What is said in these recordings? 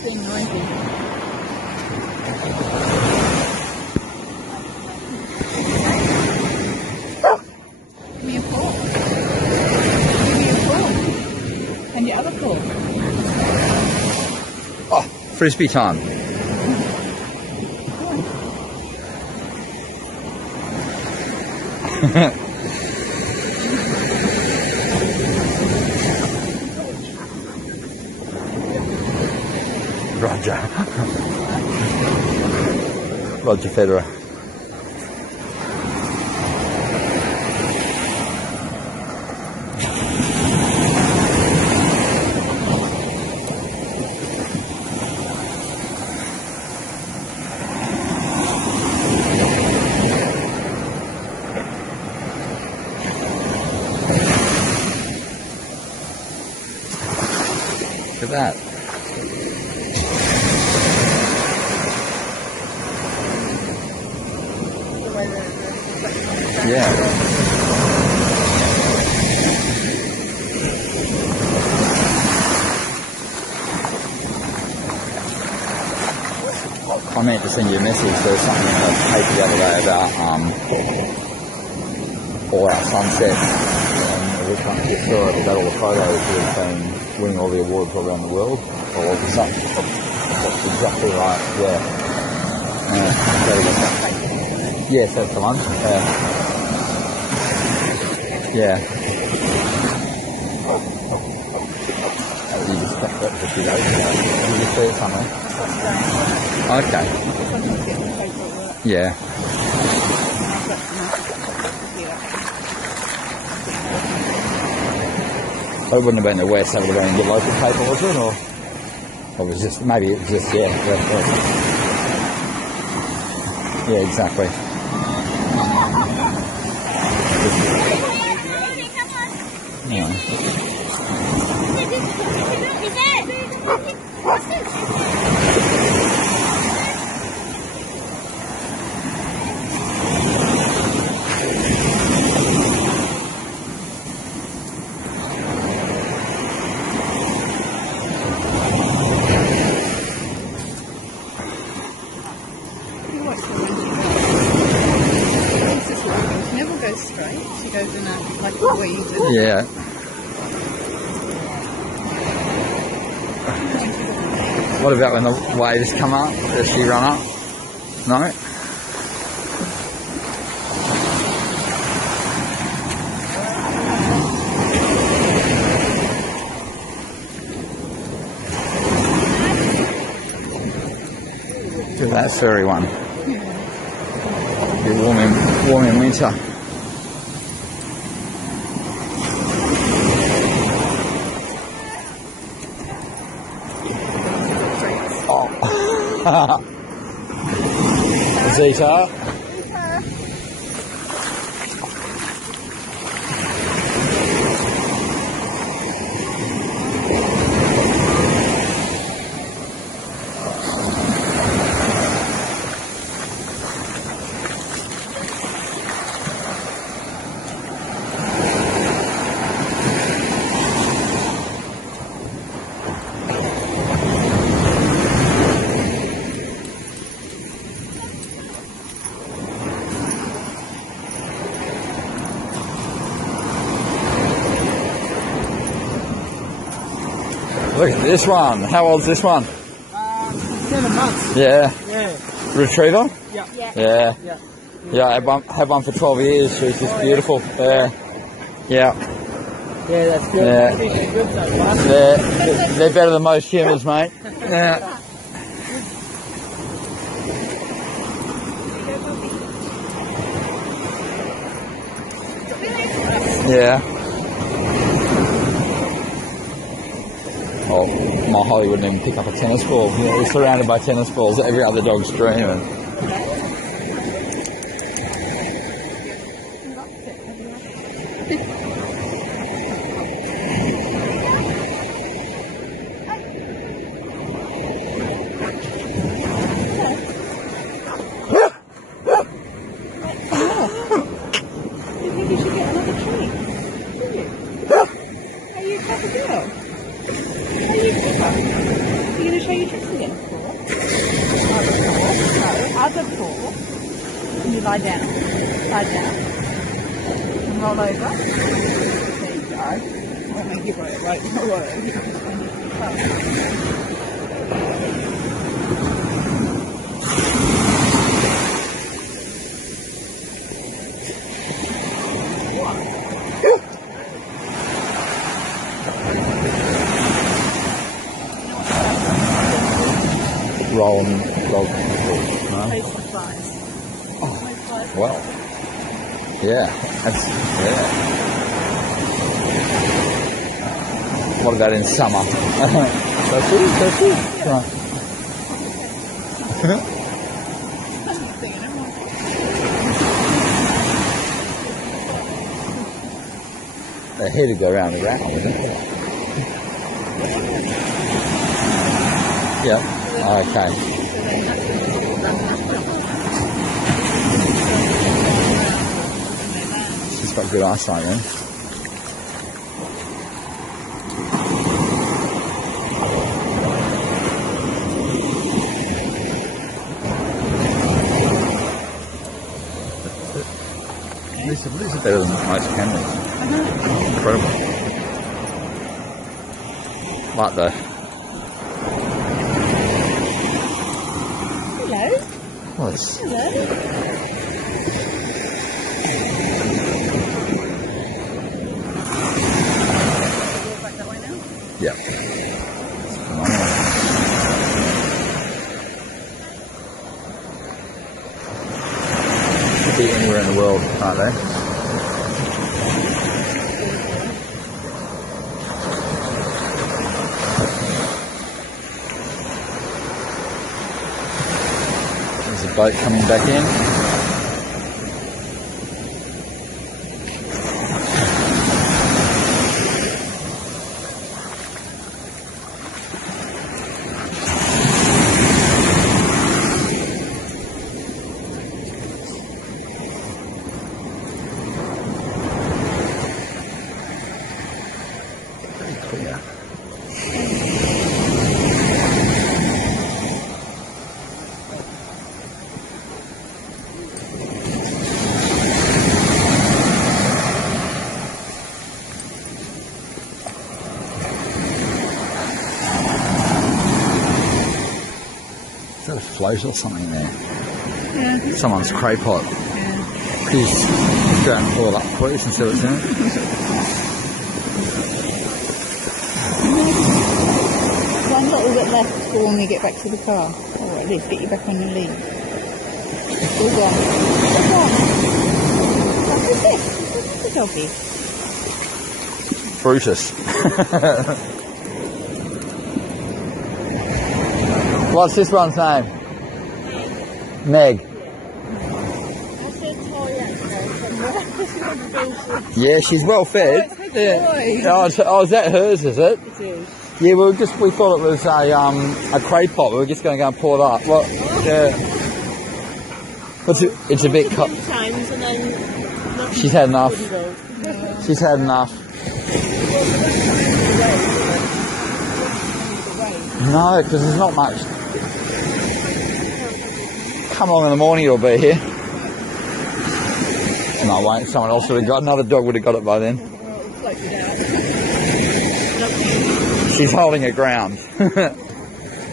He's being noisy. Give me a paw. Give me a paw. And your other paw. Oh, frisbee time. Roger. Roger Federer. Look at that. Yeah. I meant to send you a message. There was something in the paper the other day about all our sunsets. We're trying to get through it about all the photos that have been winning all the awards all around the world. Or something. That's exactly right. Yeah. Yes, that's the one. Yeah. You just that was a few days ago. You just see it somewhere? Okay. Yeah. It wouldn't have been the West, that would have been your local paper, was it? Or it was just, maybe it was just, yeah. Yeah, exactly. Yeah. She never goes straight. She goes in a like a weave. Yeah. What about when the waves come up? Does she run up? No? Do that furry one. Be warm in winter. Zeta. Look at this one. How old's this one? 7 months. Yeah. Yeah. Retriever? Yeah. Yeah. Yeah. Yeah, I had one for 12 years. She's just beautiful. Yeah. Yeah, that's good. Yeah. I think they're good so far. They're better than most humans, mate. Yeah. Yeah. Oh, my Holly wouldn't even pick up a tennis ball. You know, we're surrounded by tennis balls. Every other dog's dreaming. You should get another treat. Do you? Are you a clever girl? Are you clever? you going to show your tricks again? No, other paw. And you lie down. Lie down. And roll over. There you go. Won't make you roll over. Roll. No? Face the flies. Oh, well. Yeah. What about in summer? That's it. Right. They're here to go around the ground, isn't it? Yeah. Okay. She's got good eyesight then. These are better than most cameras. Incredible. Like the Nice. Hello. Back that way now? Yeah. Could be anywhere in the world, can't they? Boat coming back in. Pretty clear. Is that a float or something there? Yeah. Someone's cray pot. Yeah. Please go and pull it up, please, and see what's in it. One little bit left for when we get back to the car. Or at least get you back on your lead. All gone. All gone. What is this? This is the doggy. Brutus. What's this one's name? Meg. I said Toya. Yeah, she's well fed. Oh, is that hers, is it? It is. Yeah, we thought it was a cray pot. We were just going to go and pour it up. Well, yeah. It's a bit cut. Times and then She's had enough. She's had enough. No, because there's not much. Come along in the morning, you'll be here. No, I won't. Someone else would have got. Another dog would have got it by then. She's holding her ground.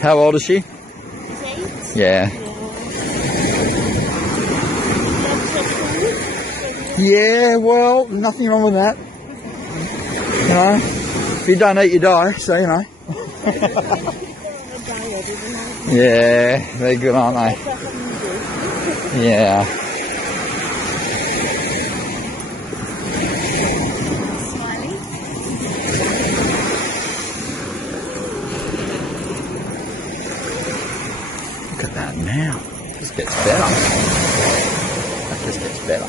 How old is she? 8. Yeah. Yeah, well, nothing wrong with that. You know, if you don't eat, you die, so you know. Yeah, they're good, aren't they? Yeah. Look at that now. It just gets better. That just gets better.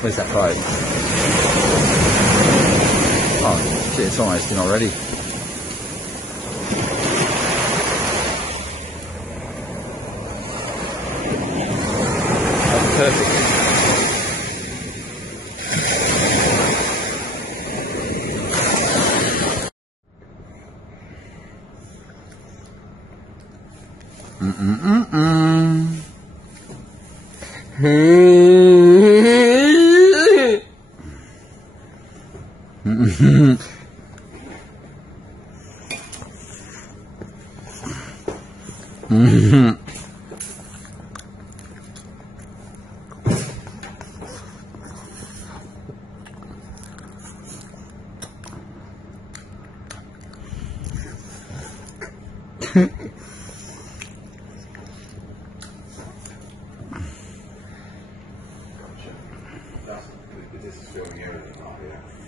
Where's that boat? Oh, shit, it's almost in already. That's perfect. This is filming everything right here.